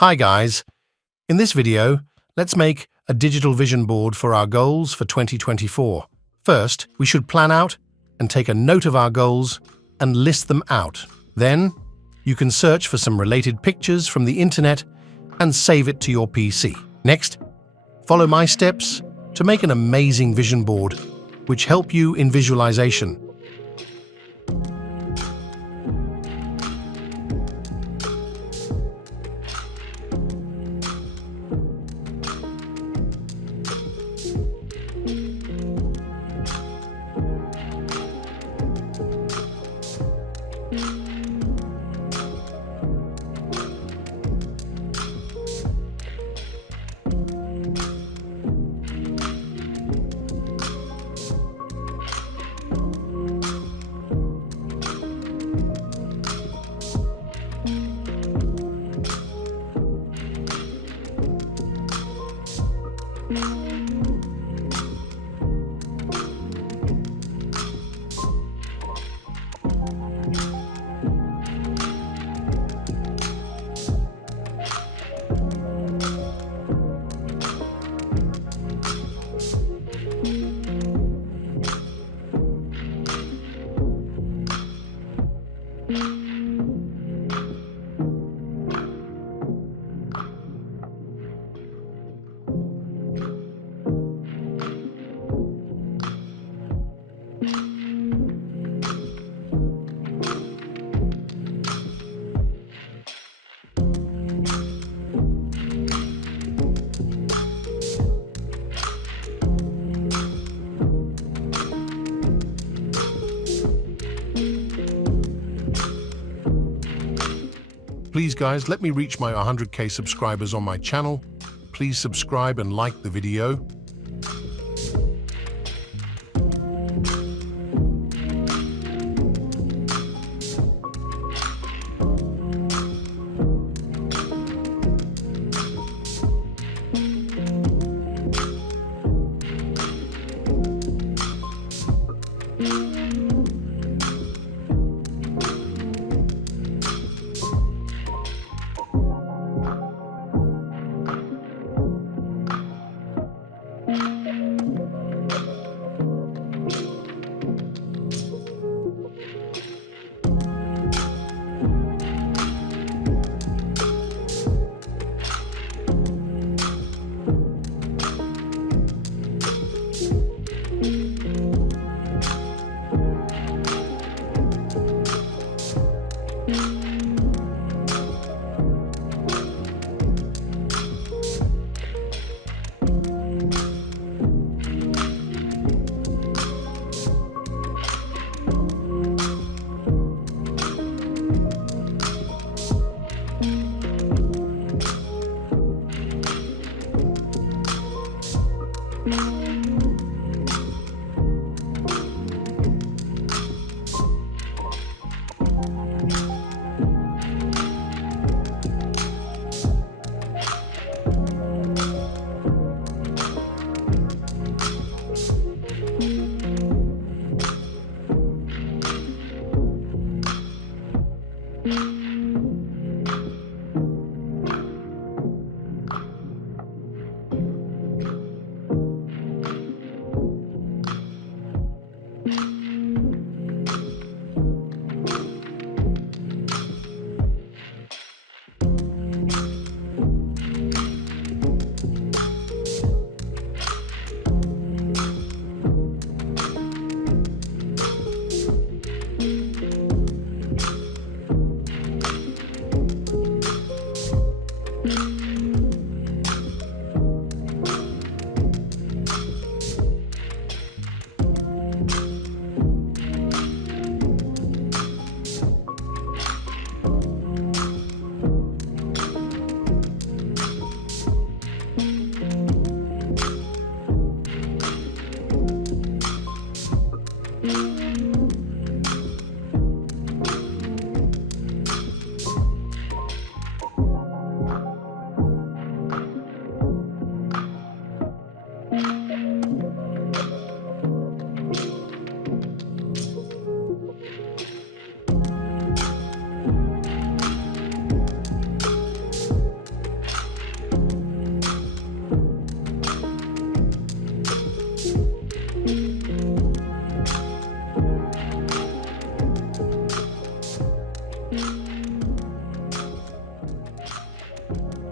Hi guys, in this video, let's make a digital vision board for our goals for 2024. First, we should plan out and take a note of our goals and list them out. Then, you can search for some related pictures from the internet and save it to your PC. Next, follow my steps to make an amazing vision board which help you in visualization. Please guys, let me reach my 100k subscribers on my channel. Please subscribe and like the video.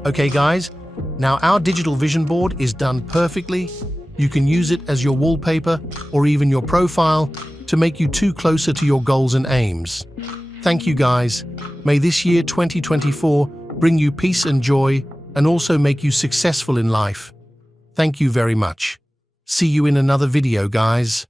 Okay guys, now our digital vision board is done perfectly. You can use it as your wallpaper or even your profile to make you closer to your goals and aims. Thank you guys. May this year 2024 bring you peace and joy and also make you successful in life. Thank you very much. See you in another video, guys.